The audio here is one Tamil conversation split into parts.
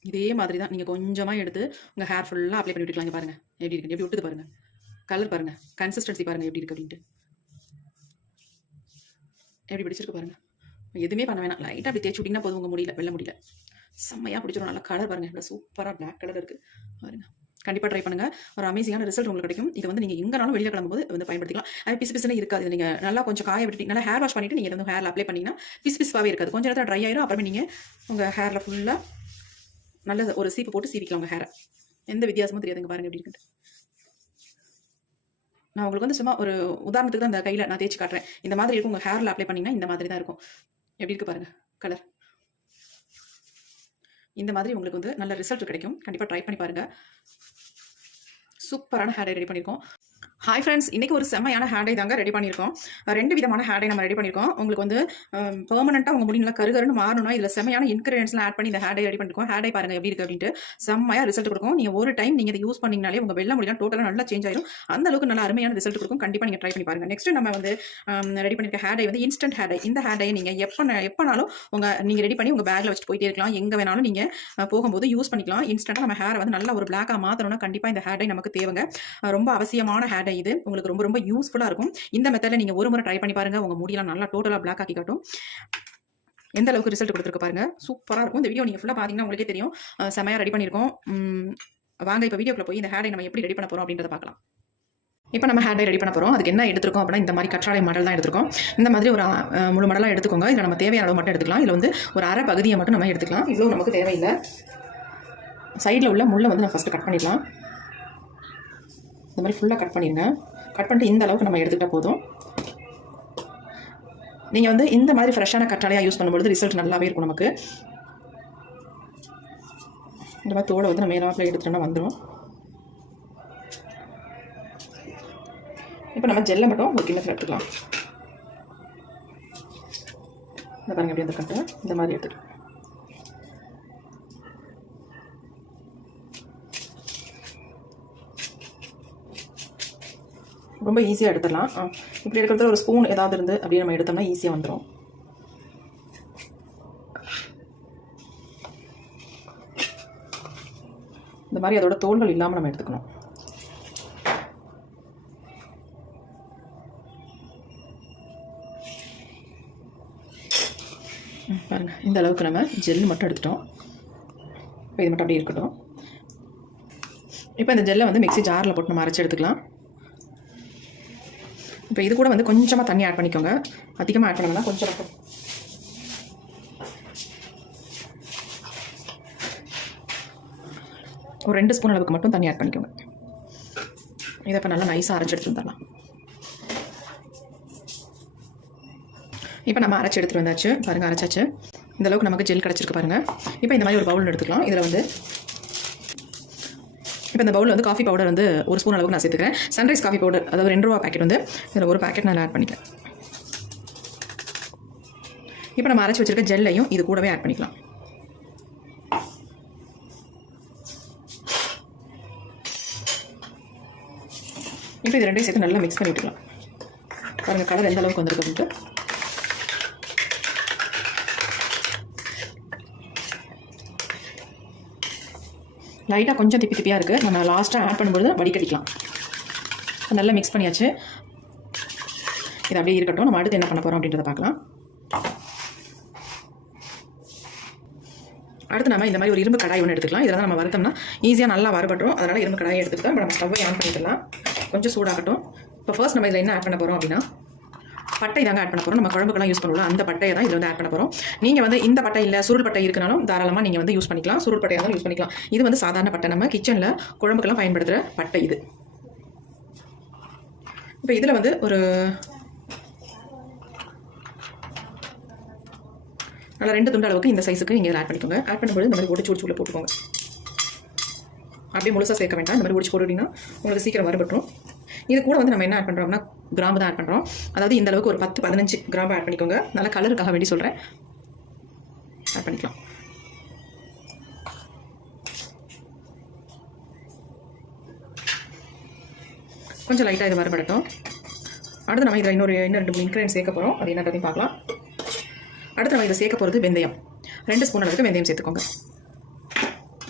இதே மாதிரி தான் நீங்கள் கொஞ்சமாக எடுத்து உங்கள் ஹேர் ஃபுல்லாக அப்ளை பண்ணி விட்டுக்கலாம். பாருங்கள் எப்படி இருக்குது, எப்படி விட்டுது பாருங்கள். கலர் பாருங்கள், கன்சிஸ்டன்சி பாருங்கள் எப்படி இருக்குது அப்படின்ட்டு. எப்படி பிடிச்சிருக்கு பாருங்கள். எதுவுமே பண்ண வேணாம், லைட்டாக அப்படி தேய்ச்சி விட்டிங்கன்னா போதும். உங்கள் முடியல வெள்ள முடியல செம்மையாக பிடிச்சிடும். நல்லா கலர் பாருங்கள், இவ்வளோ சூப்பராக பிளாக் கலர் இருக்குது பாருங்கள். கண்டிப்பாக ட்ரை பண்ணுங்கள், ஒரு அமேசிங்கான ரிசல்ட் உங்களுக்கு கிடைக்கும். இது வந்து நீங்கள் எங்கேனாலும் வெளியில் கிளம்பும்போது வந்து பயன்படுத்திக்கலாம். அது பிசு பிசுன்னு இருக்காது. இது நீங்கள் நல்லா கொஞ்சம் காய விட்டுட்டு நல்லா ஹேர் வாஷ் பண்ணிவிட்டு நீங்கள் வந்து ஹேரில் அப்ளை பண்ணிங்கன்னா பிசு பிசுவாகவே இருக்காது. கொஞ்சம் நேரத்தில் ட்ரை ஆயிரும். அப்புறமே நீங்கள் உங்கள் ஹேரில் ஃபுல்லாக நல்ல ஒரு சீப்பு போட்டு சீவிக்கலாம் உங்கள் ஹேரை. எந்த வித்தியாசமும் தெரியாதுங்க பாருங்கள் எப்படி இருக்குன்ட்டு. நான் உங்களுக்கு வந்து சும்மா ஒரு உதாரணத்துக்கு தான் இந்த கையில் நான் தேய்ச்சி காட்டுறேன். இந்த மாதிரி இருக்கும். உங்கள் ஹேரில் அப்ளை பண்ணிங்கன்னா இந்த மாதிரி தான் இருக்கும். எப்படி இருக்குது பாருங்கள் கலர். இந்த மாதிரி உங்களுக்கு வந்து நல்ல ரிசல்ட் கிடைக்கும். கண்டிப்பாக ட்ரை பண்ணி பாருங்கள். சூப்பரான ஹேர் டை ரெடி பண்ணியிருக்கோம். ஹாய் ஃப்ரெண்ட்ஸ், இன்றைக்கி ஒரு செம்மையான ஹேர் டை தாங்க ரெடி பண்ணியிருக்கோம். 2 விதமான ஹேர் டை நம்ம ரெடி பண்ணியிருக்கோம். உங்களுக்கு வந்து பெர்மனெண்ட்டாக உங்கள் முடி நல்லா கருகருன்னு மாறணும்னா இதில் செம்மையான இன்கிரியன்ஸ்லாம் ஆட் பண்ணி இந்த ஹேர் டை ரெடி பண்ணியிருக்கோம். ஹேர் டை பாருங்கள் எப்படி இருக்குது அப்படின்ட்டு செம்மையாக ரிசல்ட் கொடுக்கும். நீங்கள் ஒரு டைம் நீங்கள் இதை யூஸ் பண்ணிங்கனாலே உங்கள் வெள்ளை முடியலாம் டோட்டலாக நல்லா சேஞ்ச் ஆயிடும். அந்த அளவுக்கு நல்ல அருமையான ரிசல்ட் கொடுக்கும். கண்டிப்பாக நீங்கள் ட்ரை பண்ணி பாருங்கள். நெக்ஸ்ட் நம்ம வந்து ரெடி பண்ணியிருக்க ஹேர் டை வந்து இன்ஸ்டன்ட் ஹேர் டை. இந்த ஹேர் டையை நீங்கள் எப்போனாலும் நீங்கள் ரெடி பண்ணி உங்கள் பேக்கில் வச்சுட்டு போயிட்டே இருக்கலாம். எங்கே வேணாலும் நீங்கள் போகும்போது யூஸ் பண்ணிக்கலாம். இன்ஸ்டன்ட்டாக நம்ம ஹேரை வந்து நல்லா ஒரு பிளாக்காக மாற்றணும்னா கண்டிப்பாக இந்த ஹேர் டை நமக்கு தேவைங்க. ரொம்ப அவசியமான ஹேர் டை இது. உங்களுக்கு ரொம்ப யூஸ்ஃபுல்லாக இருக்கும். இந்த மெத்தடில் நீங்கள் ஒரு முறை ட்ரை பண்ணி பாருங்கள். உங்கள் முடியெல்லாம் நல்லா டோட்டலாக பிளாக் ஆக்கி காட்டும். எந்த அளவுக்கு ரிசல்ட் கொடுத்துருக்கு பாருங்க. சூப்பராக இருக்கும். இந்த வீடியோ நீங்கள் ஃபுல்லாக பார்த்தீங்கன்னா உங்களுக்கே தெரியும். செமையாக ரெடி பண்ணியிருக்கோம். வாங்க இப்போ வீடியோக்குள்ள போய் இந்த ஹேர் டை நம்ம எப்படி ரெடி பண்ண போகிறோம் அப்படின்றத பார்க்கலாம். இப்போ நம்ம ஹேர் டை ரெடி பண்ண போகிறோம். அதுக்கு என்ன எடுத்துருக்கோம் அப்படின்னா இந்த மாதிரி கற்றாழை மாடல் தான் எடுத்துருக்கோம். இந்த மாதிரி ஒரு முழு மடலாக எடுத்துக்கோங்க. இதில் நம்ம தேவையான அளவு மட்டும் எடுத்துக்கலாம். இதில் வந்து ஒரு அரை பகுதியை மட்டும் நம்ம எடுத்துக்கலாம். இவ்வளோ நமக்கு தேவையில்லை. சைடில் உள்ள முள்ளை வந்து நான் ஃபஸ்ட்டு கட் பண்ணிடலாம். இந்த மாதிரி ஃபுல்லாக கட் பண்ணிடுங்க. கட் பண்ணிட்டு இந்த அளவுக்கு நம்ம எடுத்துக்கிட்டால் போதும். நீங்கள் வந்து இந்த மாதிரி ஃப்ரெஷ்ஷான கற்றாழையாக யூஸ் பண்ணும்போது ரிசல்ட் நல்லாவே இருக்கும். நமக்கு இந்த மாதிரி தோலை வந்து நம்ம மேலாப்பில் எடுத்துட்டோம்னா வந்துடும். இப்போ நம்ம ஜெல்லை மட்டும் ஒரு கிண்ணத்தில் எடுத்துக்கலாம். இந்த பாருங்கள் எப்படி வந்துருக்கட்டு இந்த மாதிரி எடுத்துக்கலாம். ரொம்ப ஈஸியாக எடுத்துடலாம். இப்படி எடுக்கிறதுல ஒரு ஸ்பூன் ஏதாவது இருந்து அப்படியே நம்ம எடுத்தோம்னா ஈஸியாக வந்துடும். இந்த மாதிரி அதோட தோல்கள் இல்லாமல் நம்ம எடுத்துக்கணும். பாருங்கள் இந்த அளவுக்கு நம்ம ஜெல் மட்டும் எடுத்துட்டோம். இப்போ இது மட்டும் அப்படியே இருக்கட்டும். இப்போ இந்த ஜெல்லை வந்து மிக்ஸி ஜாரில் போட்டு நம்ம அரைச்சி எடுத்துக்கலாம். இப்போ இது கூட வந்து கொஞ்சமாக தண்ணி ஆட் பண்ணிக்கோங்க. அதிகமாக ஆட் பண்ணோம்னா கொஞ்சம் மட்டும் ஒரு 2 ஸ்பூன் அளவுக்கு மட்டும் தண்ணி ஆட் பண்ணிக்கோங்க. இதை இப்போ நல்லா நைஸாக அரைச்சி எடுத்து வந்துடலாம். இப்போ நம்ம அரைச்சி எடுத்துகிட்டு வந்தாச்சு. பாருங்கள் அரைச்சாச்சு. இந்த அளவுக்கு நமக்கு ஜெல் கிடச்சிருக்கு பாருங்கள். இப்போ இந்த மாதிரி ஒரு பவுல் எடுத்துக்கலாம். இதில் வந்து இப்போ இந்த பவுலில் வந்து காஃபி பவுடர் வந்து 1 ஸ்பூன் அளவுக்கு நான் சேர்த்துக்கிறேன். சன்ரைஸ் காஃபி பவுடர், அதாவது 2 ரூபா பேக்கெட் வந்து இதில் ஒரு பேக்கெட் நான் ஆட் பண்ணிக்கிறேன். இப்போ நம்ம அரைச்சி வச்சிருக்க ஜெல்லையும் இது கூடவே ஆட் பண்ணிக்கலாம். இப்போ இது ரெண்டையும் சேர்த்து நல்லா மிக்ஸ் பண்ணி விட்டுக்கலாம். பாருங்கள் கலர் எந்த அளவுக்கு வந்திருக்கு அப்படின்ட்டு. லைட்டாக கொஞ்சம் திப்பி திப்பியாக இருக்குது. நம்ம லாஸ்ட்டாக ஆட் பண்ணும்போது வடிகட்டிக்கலாம். நல்லா மிக்ஸ் பண்ணியாச்சு. இது அப்படியே இருக்கட்டும். நம்ம அடுத்து என்ன பண்ண போகிறோம் அப்படின்றத பார்க்கலாம். அடுத்து நம்ம இந்த மாதிரி ஒரு இரும்பு கடாய் ஒன்று எடுத்துக்கலாம். இதில் தான் நம்ம வறுத்தோம்னா ஈஸியாக நல்லா வறுபட்டுரும். அதனால் இரும்பு கடாயை எடுத்துக்கிட்டோம். இப்போ நம்ம ஸ்டவ்வை ஆன் பண்ணிடலாம். கொஞ்சம் சூடாகட்டும். இப்போ ஃபர்ஸ்ட் நம்ம இதில் என்ன ஆட் பண்ண போகிறோம் அப்படின்னா பட்டை தாங்க ஆட் பண்ண போகிறோம். நம்ம குழம்புக்கெல்லாம் யூஸ் பண்ணுவோம். அந்த பட்டையை தான் இதில் வந்து ஆட் பண்ண போகிறோம். நீங்கள் வந்து இந்த பட்டை இல்லை சுருள் பட்டை இருக்குனாலும் தாராளமாக நீங்கள் வந்து யூஸ் பண்ணிக்கலாம். சுருள் பட்டையாக தான் யூஸ் பண்ணிக்கலாம். இது வந்து சாதாரண பட்டை, நம்ம கிச்சனில் குழம்புக்கெல்லாம் பயன்படுத்துகிற பட்டை இது. இப்போ இதில் வந்து ஒரு நல்லா 2 துண்டு அளவுக்கு இந்த சைஸுக்கு நீங்கள் ஆட் பண்ணிக்கோங்க. ஆட் பண்ணும்போது இந்த மாதிரி ஒடிச்சு உள்ள போட்டுக்கோங்க. அப்படியே முழுசாக சேர்க்க வேண்டாம். இந்த மாதிரி ஒடிச்சு போட்டுட்டிங்கன்னா உங்களுக்கு சீக்கிரம் வறுபட்டுரும். இது கூட வந்து நம்ம என்ன ஆட் பண்ணுறோம்னா கிராம்பு தான் ஆட் பண்ணுறோம். அதாவது இந்த அளவுக்கு ஒரு 10-15 கிராம்பு ஆட் பண்ணிக்கோங்க. நல்லா கலருக்காக வேண்டி சொல்கிறேன். ஆட் பண்ணிக்கலாம். கொஞ்சம் லைட்டாக இதை வறுபடட்டும். அடுத்து நம்ம இதில் இன்னும் 2-3 இன்க்ரீடியன்ட் சேர்க்க போகிறோம். அது என்னன்றதையும் பார்க்கலாம். அடுத்து நம்ம இதை சேர்க்க போகிறது வெந்தயம். 2 ஸ்பூன் அளவுக்கு வெந்தயம் சேர்த்துக்கோங்க.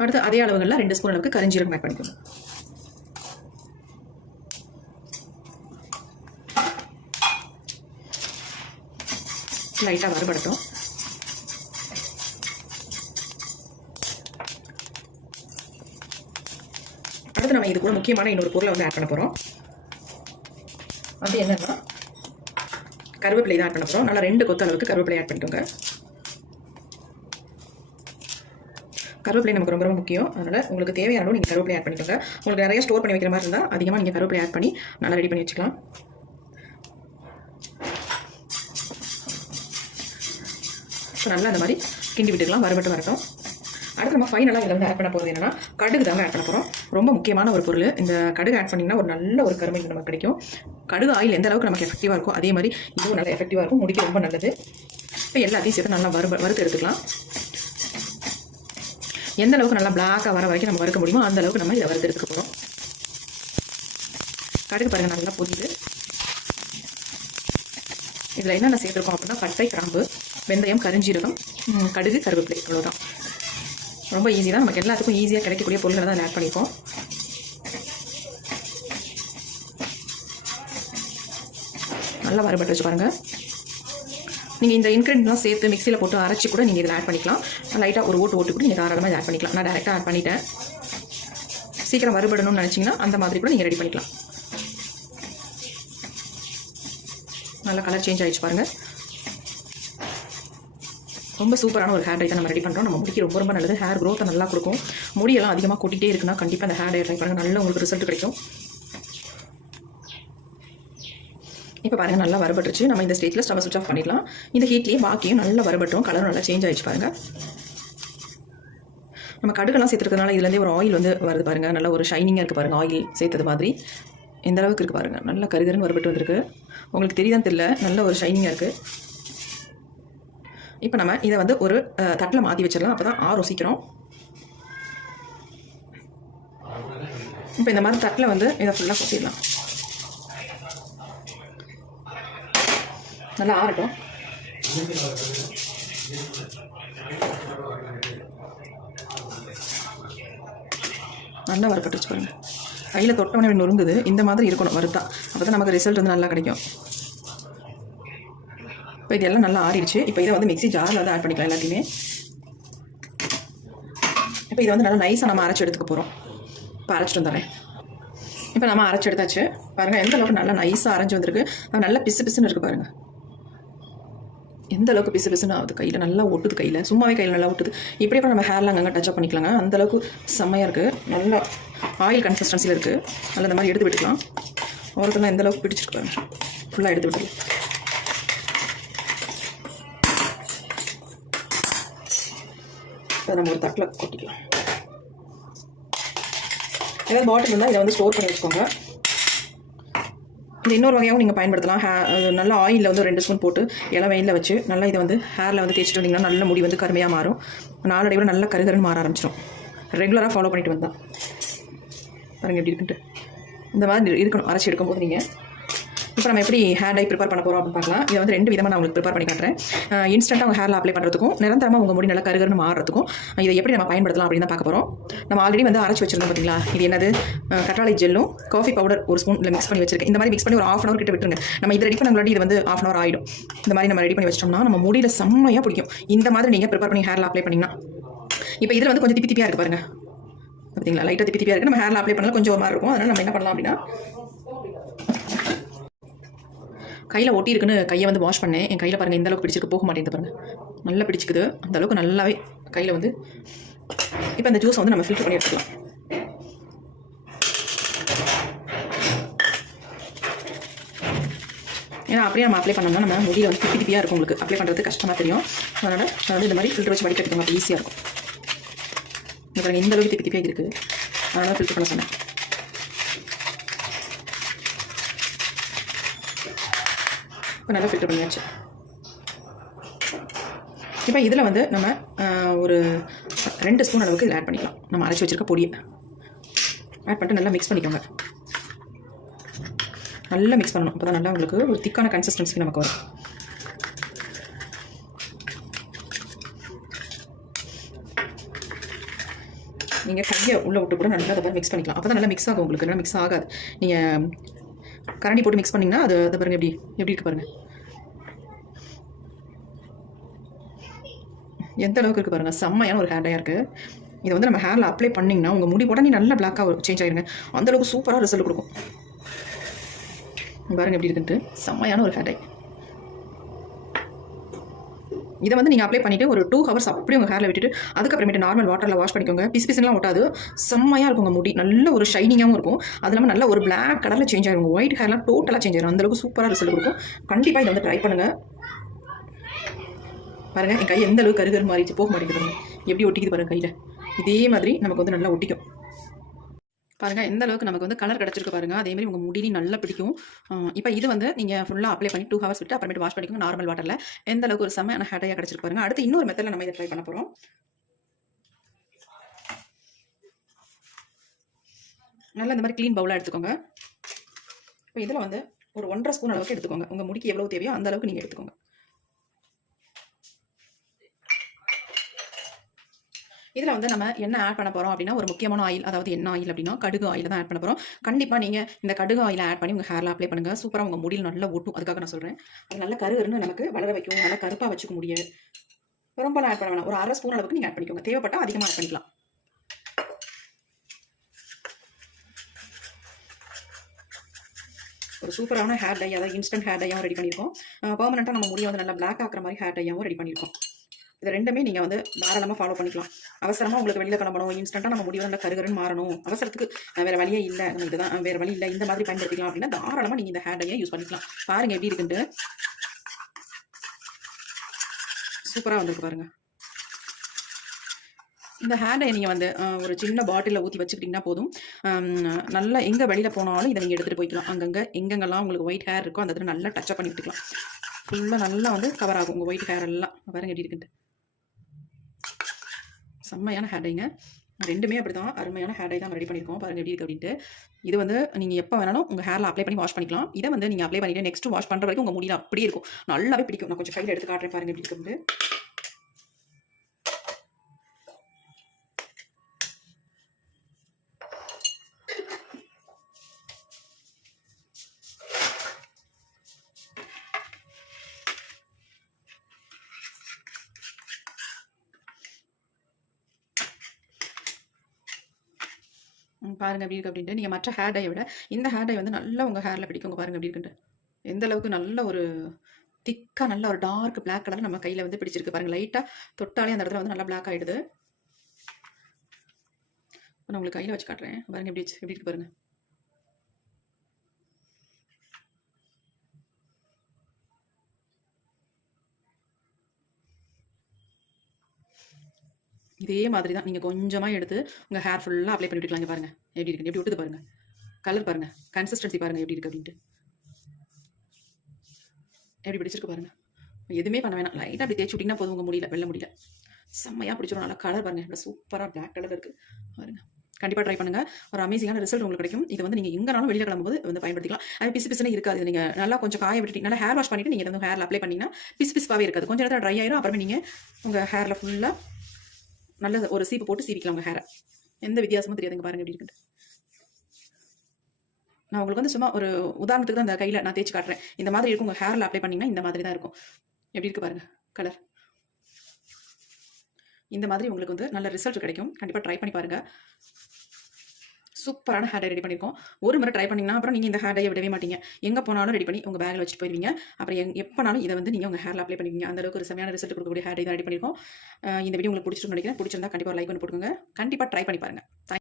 அடுத்து அதே அளவுகளில் 2 ஸ்பூன் அளவுக்கு கரிஞ்சீரகம் ஆட் பண்ணிக்கணும். லைட்டாக வறுபடட்டும். அடுத்து நம்ம இது கூட முக்கியமான இன்னொரு பொருளை வந்து ஆட் பண்ண போகிறோம். அது என்னன்னா கருவேப்பிலை தான் ஆட் பண்ண போகிறோம். நல்லா 2 கொத்து அளவுக்கு கருவேப்பிலை ஆட் பண்ணிக்கோங்க. கருவேப்பிலை நமக்கு ரொம்ப ரொம்ப முக்கியம். அதனால் உங்களுக்கு தேவையான அளவு நீங்கள் கருவேப்பிலை ஆட் பண்ணிக்கோங்க. உங்களுக்கு நிறைய ஸ்டோர் பண்ணி வைக்கிற மாதிரி இருந்தால் அதிகமாக நீங்கள் கருவேப்பிலை ஆட் பண்ணி நல்லா ரெடி பண்ணி வச்சுக்கலாம். ஸோ நல்லா அந்த மாதிரி கிண்டி விட்டுக்கலாம், வறுபட்டு வரட்டும். அடுத்து நம்ம ஃபைனலாக இதில் வந்து ஆட் பண்ண போகிறது என்னென்னா கடுகு தாங்க ஆட் பண்ண போகிறோம். ரொம்ப முக்கியமான ஒரு பொருள். இந்த கடுகு ஆட் பண்ணிங்கன்னா ஒரு நல்ல ஒரு கருமை நமக்கு கிடைக்கும். கடுகு ஆயில் எந்த அளவுக்கு நமக்கு எஃபெக்டிவாக இருக்கும் அதே மாதிரி இதுவும் நல்லா எஃபெக்டிவாக இருக்கும், முடிக்க ரொம்ப நல்லது. இப்போ எல்லாத்தையும் சேர்த்து நல்லா வறுத்து எடுத்துக்கலாம். எந்த அளவுக்கு நல்லா பிளாக்காக வர வரைக்கும் நம்ம வறுக்க முடியுமோ அந்த அளவுக்கு நம்ம இதை வறுத்து எடுத்துக்க போகிறோம். கடுகு பாருங்கள் நல்லா பொரியுது. இதில் என்னென்ன சேர்த்துருக்கோம் அப்படின்னா பட்டை, கிராம்பு, வெந்தயம், கரிஞ்சீரகம், கடுகு, கருவேப்பிலை, அவ்வளோதான். ரொம்ப ஈஸி தான். நமக்கு எல்லாத்துக்கும் ஈஸியாக கிடைக்கக்கூடிய பொருட்களை தான் ஆட் பண்ணிப்போம். நல்லா வறுபட்டு வச்சு பாருங்கள். நீங்கள் இந்த இன்க்ரீடியன்ட்லாம் சேர்த்து மிக்சியில் போட்டு அரைச்சி கூட நீங்கள் இதில் ஆட் பண்ணிக்கலாம். லைட்டாக ஒரு ஓட்டு கூட நீங்கள் தாராளமாக ஆட் பண்ணிக்கலாம். நான் டேரெக்டாக ஆட் பண்ணிட்டேன். சீக்கிரம் வறுபடணும்னு நினச்சிங்கன்னா அந்த மாதிரி கூட நீங்கள் ரெடி பண்ணிக்கலாம். நல்லா கலர் சேஞ்ச் ஆகிடுச்சு பாருங்கள். ரொம்ப சூப்பரான ஒரு ஹேர் டை தான் நம்ம ரெடி பண்ணுறோம். நம்ம முடிக்கு ரொம்ப ரொம்ப நல்லது. ஹேர் க்ரோத்தை நல்லா கொடுக்கும். முடியெல்லாம் அதிகமாக கொட்டிகிட்டே இருக்குன்னா கண்டிப்பாக அந்த ஹேர் டை ட்ரை பண்ணுங்கள். நல்ல உங்களுக்கு ரிசல்ட் கிடைக்கும். இப்போ பாருங்கள் நல்லா வறுபட்டுருச்சு. நம்ம இந்த ஸ்டேஜில் ஸ்டவ் சுவிட்ச் ஆஃப் பண்ணிடலாம். இந்த ஹீட்லேயே பாக்கியும் நல்லா வறுபட்டும். கலரும் நல்லா சேஞ்ச் ஆகிடுச்சு பாருங்கள். நம்ம கடுகெல்லாம் சேர்த்துருக்கனால இதுலேருந்தே ஒரு ஆயில் வந்து வருது பாருங்கள். நல்லா ஒரு ஷைனிங்காக இருக்குது பாருங்கள். ஆயில் சேர்த்தது மாதிரி எந்த அளவுக்கு இருக்குது பாருங்கள். நல்லா கருகருன்னு வறுபட்டு வந்திருக்கு. உங்களுக்கு தெரியுதான்னு தெரியல, நல்ல ஒரு ஷைனிங்காக இருக்குது. இப்போ நம்ம இதை வந்து ஒரு தட்டில் மாற்றி வச்சிடலாம். அப்போ தான் ஆறும் சீக்கிரம். இப்போ இந்த மாதிரி தட்டில் வந்து இதை ஃபுல்லாக கொட்டிடலாம். நல்லா ஆறட்டும். நல்லா வறுபட்டுச்சு பாருங்கள். கையில் தொட்டவனே நொறுங்குது. இந்த மாதிரி இருக்கணும் வறுத்தா. அப்போ தான் நமக்கு ரிசல்ட் வந்து நல்லா கிடைக்கும். இப்போ இதெல்லாம் நல்லா ஆறிடுச்சு. இப்போ இதை வந்து மிக்ஸி ஜாரில் வந்து ஆட் பண்ணிக்கலாம் எல்லாத்தையுமே. இப்போ இதை வந்து நல்லா நைஸாக நம்ம அரைச்சி எடுத்துக்க போகிறோம். இப்போ அரைச்சிட்டு வந்துடுறேன். இப்போ நம்ம அரைச்சி எடுத்தாச்சு பாருங்கள். எந்த அளவுக்கு நல்லா நைஸாக அரைஞ்சி வந்திருக்கு. அது நல்லா பிசு பிசுன்னு இருக்குது பாருங்கள். எந்த அளவுக்கு பிசு பிசுன்னு ஆகுது. கையில் நல்லா ஒட்டுது. கையில் சும்மாவே கையில் நல்லா ஒட்டுது. இப்படி கூட நம்ம ஹேர்லாம் அங்கங்கே டச்சப் பண்ணிக்கலாங்க. அந்தளவுக்கு செம்மையாக இருக்குது. நல்லா ஆயில் கன்சிஸ்டன்சியில் இருக்குது. நல்லா இந்த மாதிரி எடுத்து விட்டுக்கலாம். ஓரத்தில் எந்த அளவுக்கு பிடிச்சிருக்காங்க ஃபுல்லாக எடுத்து விட்டுக்கலாம். நம்ம ஒரு தட்டில் கொட்டிக்கலாம். ஏதாவது பாட்டில் இருந்தால் இதை வந்து ஸ்டோர் பண்ணி வச்சுக்கோங்க. இது இன்னொரு வகையாகவும் நீங்கள் பயன்படுத்தலாம். நல்லா ஆயிலில் வந்து 2 ஸ்பூன் போட்டு இளம் வெயிலில் வச்சு நல்லா இதை வந்து ஹேரில் வந்து தேய்ச்சிட்டு வந்தீங்கன்னா நல்ல முடி வந்து கருமையாக மாறும். நாளடைவில் நல்ல கருகருன்னு மாற ஆரம்பிச்சிடும். ரெகுலராக ஃபாலோ பண்ணிட்டு வந்தால் பாருங்கள் எப்படி இருக்குன்ட்டு. இந்த மாதிரி இருக்கணும் அரைச்சி எடுக்கும்போது நீங்கள். இப்போ நம்ம எப்படி ஹேர் டை ப்ரிப்பேர் பண்ண போகிறோம் அப்படின்னு பார்க்கலாம். இதை வந்து 2 விதமாக நான் உங்களுக்கு ப்ரிப்பேர் பண்ணி காட்டுறேன். இன்ஸ்டன்ட்டாக உங்கள் ஹேரில் அப்ளை பண்ணுறதுக்கும் நிரந்தரமாக உங்கள் முடி நல்லா கருகருன்னு மாறுறதுக்கும் இதை எப்படி நம்ம பயன்படுத்தலாம் அப்படின்னு தான் பார்க்க போகிறோம். நம்ம ஆல்ரெடி வந்து அரைச்சி வச்சிருந்தோம் பார்த்தீங்களா. இது என்னது கற்றாழை ஜெல்லும் காஃபி பவுடர் 1 ஸ்பூன் மிக்ஸ் பண்ணி வச்சிருக்கேன். இந்த மாதிரி மிக்ஸ் பண்ணி ஒரு 1/2 hour கிட்ட விட்டுருங்க. நம்ம இதை ரெடி பண்ண முன்னாடி இது வந்து 1/2 hour ஆகிடும். இந்த மாதிரி நம்ம ரெடி பண்ணி வச்சிட்டோம்னா நம்ம முடியில் செம்மையாக பிடிக்கும். இந்த மாதிரி நீங்கள் ப்ரிப்பேர் பண்ணி ஹேரில் அப்ளை பண்ணிங்கன்னா. இப்போ இதில் வந்து கொஞ்சம் திப்பி திப்பியாக இருக்குது பாருங்கள். பார்த்தீங்களா, லைட்டாக திப்பி திப்பியாக இருக்குது. நம்ம ஹேரில் அப்ளை பண்ணலாம் கொஞ்சம் ஒரு மாதிரி இருக்கும். அதனால் நம்ம என்ன பண்ணலாம் அப்படின்னா கையில் ஒட்டி இருக்குன்னு கையை வந்து வாஷ் பண்ணேன். என் கையில் பாருங்கள் இந்த அளவுக்கு பிடிச்சிருக்கு, போக மாட்டேங்குது பாருங்கள். நல்லா பிடிச்சிக்குது. அந்த அளவுக்கு நல்லாவே கையில் வந்து. இப்போ இந்த ஜூஸை வந்து நம்ம ஃபில்டர் பண்ணி எடுத்துக்கலாம். ஏன்னா அப்படியே நம்ம அப்ளை பண்ணோம்னா நம்ம முடியில் வந்து திப்பி திப்பியாக இருக்கும். உங்களுக்கு அப்ளை பண்ணுறது கஷ்டமாக தெரியும். அதனால் நான் வந்து இந்த மாதிரி ஃபில்டர் வச்சு வடிகட்டிக்கோங்க. அப்போ ஈஸியாக இருக்கும். பாருங்கள் இந்த அளவுக்கு திப்பி திப்பியாக இருக்குது. அதனால் ஃபில்டர் பண்ண சொன்னேன். இப்போ நல்லா ஃபில்டர் பண்ணியாச்சு. இப்போ இதில் வந்து நம்ம ஒரு 2 ஸ்பூன் அளவுக்கு இதில் ஆட் பண்ணிக்கலாம். நம்ம அரைச்சி வச்சுருக்க பொடியை ஆட் பண்ணிட்டு நல்லா மிக்ஸ் பண்ணிக்கோங்க. நல்லா மிக்ஸ் பண்ணணும். அப்போ தான் நல்லா உங்களுக்கு ஒரு திக்கான கன்சிஸ்டன்சிக்கு நமக்கு வரும். நீங்கள் கையை உள்ளே விட்டு கூட நல்லா அதை மிக்ஸ் பண்ணிக்கலாம். அப்போ தான் நல்லா மிக்ஸ் ஆகும். உங்களுக்கு நல்லா மிக்ஸ் ஆகாது. நீங்கள் கரண்டி போட்டு மிக்ஸ் பண்ணிங்கன்னா அது அதை பாருங்கள் எப்படி இருக்கு பாருங்கள். எந்த அளவுக்கு இருக்குது பாருங்கள். செம்மையான ஒரு ஹேர் டையாக இருக்குது. இதை வந்து நம்ம ஹேரில் அப்ளை பண்ணிங்கன்னா உங்கள் முடி உடனே நல்லா பிளாக்காக சேஞ்ச் ஆகிருங்க. அந்தளவுக்கு சூப்பராக ரிசல்ட் கொடுக்கும். பாருங்கள் எப்படி இருக்குன்ட்டு. செம்மையான ஒரு ஹேர் டை. இதை வந்து நீங்கள் அப்ளை பண்ணிவிட்டு ஒரு 2 ஹவர்ஸ் அப்படியே உங்கள் ஹேரில் விட்டுட்டு அதுக்கப்புறமேட்டு நார்மல் வாட்டரில் வாஷ் பண்ணிக்கோங்க. பிசுலாம் ஒட்டாது. செம்மையாக இருக்கும் உங்கள் முடி. நல்ல ஒரு ஷைனிங்காகவும் இருக்கும். அது இல்லாமல் நல்ல ஒரு பிளாக் கலரில் சேஞ்ச் ஆகிடும். உங்கள் ஒயிட் ஹேர்லாம் டோட்டலாக சேஞ்ச் ஆகிடும். அந்தளவுக்கு சூப்பராக ரிசல்ட் கொடுக்கும். கண்டிப்பாக இதை வந்து ட்ரை பண்ணுங்கள். பாருங்கள் என் கை எந்த அளவுக்கு கருகரு மாறிடுச்சு, போக மாட்டேங்குது. எப்படி ஒட்டிக்குது பாருங்கள் கையில். இதே மாதிரி நமக்கு வந்து நல்லா ஒட்டிக்கும். பாருங்கள் எந்த அளவுக்கு நமக்கு வந்து கலர் கிடச்சிருக்கு பாருங்கள். அதேமாதிரி உங்கள் முடியும் நல்லா பிடிக்கும். இப்போ இது வந்து நீங்கள் ஃபுல்லாக அப்ளை பண்ணி 2 ஹவர்ஸ் விட்டு அப்புறமேட்டு வாஷ் பண்ணிக்கோங்க நார்மல் வாட்டரில். எந்த அளவுக்கு ஒரு செம்மையான ஹேர் டையாக கிடச்சிருக்கு பாருங்கள். அடுத்து இன்னொரு மெத்தடில் நம்ம இதை ட்ரை பண்ண போகிறோம். நல்லா இந்த மாதிரி க்ளீன் பவுலாக எடுத்துக்கோங்க. இப்போ இதில் வந்து ஒரு 1.5 ஸ்பூன் அளவுக்கு எடுத்துக்கோங்க. உங்கள் முடிக்கு எவ்வளோ தேவையோ அந்த அளவுக்கு நீங்கள் எடுத்துக்கோங்க. இதில் வந்து நம்ம என்ன ஆட் பண்ண போகிறோம் அப்படின்னா ஒரு முக்கியமான ஆயில், அதாவது என்ன ஆயில் அப்படின்னா கடுகு ஆயில் தான் ஆட் பண்ண போகிறோம். கண்டிப்பாக நீங்கள் இந்த கடுகு ஆயில் ஆட் பண்ணி உங்கள் ஹேரில் அப்ளை பண்ணுங்கள். சூப்பராக உங்கள் முடியில் நல்லா ஒட்டும். அதுக்காக நான் சொல்கிறேன். அது நல்லா கருகருன்னு நமக்கு வளர வைக்கும். நல்லா கருப்பாக வச்சுக்க முடியாது. ரொம்பலாம் ஆட் பண்ண வேணாம். ஒரு 1/2 ஸ்பூன் அளவுக்கு நீங்கள் ஆட் பண்ணிக்கோங்க. தேவைப்பட்டால் அதிகமாக ஆட் பண்ணிக்கலாம். ஒரு சூப்பரான ஹேர் டை, அதாவது இன்ஸ்டன்ட் ஹேர் டையாகவும் ரெடி பண்ணியிருக்கோம். பெர்மனெண்ட்டாக நம்ம முடியை வந்து நல்லா பிளாக் ஆக்குற மாதிரி ஹேர் டையாகவும் ரெடி பண்ணியிருக்கோம். இது ரெண்டுமே நீங்கள் வந்து தாராளமாக ஃபாலோ பண்ணிக்கலாம். அவசரமாக உங்களுக்கு வெளியில் கிளம்பணும், இன்ஸ்டண்ட்டாக நம்ம முடிவு நல்லா கருகருன்னு மாறணும், அவசரத்துக்கு வேறு வழியே இல்லை, நம்ம இதுதான் வேறு வழி இல்லை, இந்த மாதிரி பயன்படுத்திக்கலாம் அப்படின்னா தாராளமாக நீங்கள் இந்த ஹேர் டையை யூஸ் பண்ணிக்கலாம். பாருங்கள் எப்படி இருக்குன்ட்டு. சூப்பராக வந்துருக்கு பாருங்கள். இந்த ஹேர் டை நீங்கள் வந்து ஒரு சின்ன பாட்டிலில் ஊற்றி வச்சுக்கிட்டிங்கன்னா போதும். நல்லா எங்கே வெளியில் போனாலும் இதை நீங்கள் எடுத்துகிட்டு போய்க்கலாம். அங்கங்கே எங்கெங்கெல்லாம் உங்களுக்கு ஒயிட் ஹேர் இருக்கோ அந்த இடத்துல நல்லா டச்சப் பண்ணி விட்டுக்கலாம். ஃபுல்லாக நல்லா வந்து கவர் ஆகும் உங்கள் ஒயிட் ஹேர் எல்லாம். பாருங்கள் எப்படி இருக்குன்ட்டு. செம்மையான ஹேர் டைங்க. ரெண்டுமே அப்படி தான் அருமையான ஹேர் டை தான் ரெடி பண்ணியிருக்கோம். பாருங்கள் எப்படி இருக்குது அப்படின்ட்டு. இது வந்து நீங்கள் எப்போ வேணாலும் உங்கள் ஹேரில் அப்ளை பண்ணி வாஷ் பண்ணிக்கலாம். இதை வந்து நீங்கள் அப்ளை பண்ணிவிட்டு நெக்ஸ்ட் வாஷ் பண்ணுற வரைக்கும் உங்கள் முடியல அப்படியே இருக்கும். நல்லாவே பிடிக்கும். நான் கொஞ்சம் கையில் எடுத்து காட்டுறேன். பாருங்கள் எப்படி இருக்குது. பாருங்கள் எப்படி இருக்குது அப்படின்ட்டு. நீங்கள் மற்ற ஹேர் டையை விட இந்த ஹேர் டை வந்து நல்லா உங்கள் ஹேரில் பிடிக்கும். பாருங்கள் எப்படி இருக்குன்ட்டு. எந்த அளவுக்கு நல்ல ஒரு திக்காக நல்ல ஒரு டார்க் பிளாக் கலர் நம்ம கையில் வந்து பிடிச்சிருக்கு பாருங்கள். லைட்டாக தொட்டாலே அந்த இடத்துல வந்து நல்லா பிளாக் ஆகிடுது. நான் உங்களுக்கு கையில் வச்சு காட்டுறேன். பாருங்கள் எப்படி இருக்கு பாருங்கள். இதே மாதிரி தான் நீங்கள் கொஞ்சமாக எடுத்து உங்கள் ஹேர் ஃபுல்லாக அப்ளை பண்ணி விட்டுக்கலாம். பாருங்கள் எப்படி இருக்குது, எப்படி விட்டுது பாருங்கள். கலர் பாருங்கள், கன்சிஸ்டன்சி பாருங்கள் எப்படி இருக்குது அப்படின்ட்டு. எப்படி பிடிச்சிருக்கு பாருங்கள். எதுவுமே பண்ண வேணாம். லைட்டாக அப்படி தேய்ச்சி விட்டிங்கன்னா போதும். உங்கள் முடியல வெள்ள முடியல செம்மையாக பிடிச்சிடும். நல்லா கலர் பாருங்கள். இப்போ சூப்பராக பிளாக் கலர் இருக்குது பாருங்கள். கண்டிப்பாக ட்ரை பண்ணுங்கள். ஒரு அமேசிங்கான ரிசல்ட் உங்களுக்கு கிடைக்கும். இது வந்து நீங்கள் எங்கேனாலும் வெளியில் கிளம்பும்போது வந்து பயன்படுத்திக்கலாம். அது பிசுன்னு இருக்காது. நீங்கள் நல்லா கொஞ்சம் காய விட்டுட்டு நல்லா ஹேர் வாஷ் பண்ணிவிட்டு நீங்கள் வந்து ஹேரில் அப்ளை பண்ணிங்கன்னா பிசுப்பாகவே இருக்காது. கொஞ்சம் நேரத்தில் ட்ரை ஆயிரும். அப்புறமே நீங்கள் உங்கள் ஹேரில் ஃபுல்லாக நல்ல ஒரு சீப்பு போட்டு சீவிக்கலாம் உங்கள் ஹேரை. எந்த வித்தியாசமும் தெரியாதுங்க. பாருங்கள் எப்படி இருக்குன்ட்டு. நான் உங்களுக்கு வந்து சும்மா ஒரு உதாரணத்துக்கு தான் அந்த கையில் நான் தேய்ச்சி காட்டுறேன். இந்த மாதிரி இருக்கும். உங்கள் ஹேரில் அப்ளை பண்ணிங்கன்னா இந்த மாதிரி தான் இருக்கும். எப்படி இருக்குது பாருங்கள் கலர். இந்த மாதிரி உங்களுக்கு வந்து நல்ல ரிசல்ட் கிடைக்கும். கண்டிப்பாக ட்ரை பண்ணி பாருங்கள். சூப்பரான ஹேர் டை ரெடி பண்ணியிருக்கோம். ஒரு முறை ட்ரை பண்ணிங்கன்னா அப்புறம் நீங்கள் இந்த ஹேர் டையை விடவே மாட்டீங்க. எங்கே போனாலும் ரெடி பண்ணி உங்கள் பேக்கில் வச்சுட்டு போயிருவீங்க. அப்புறம் எப்போனாலும் இதை வந்து நீங்கள் உங்கள் ஹேரில் அப்ளை பண்ணுவீங்க. அந்தளவுக்கு ஒரு செமையான ரிசல்ட் கொடுக்கக்கூடிய ஹேர் டை தான் ரெடி பண்ணியிருக்கோம். இந்த வீடியோ உங்களுக்கு பிடிச்சிருக்குன்னு நினைக்கிறேன். பிடிச்சிருந்தா கண்டிப்பாக லைக் பண்ணி போட்டுக்கோங்க. கண்டிப்பாக ட்ரை பண்ணி பாருங்கள்.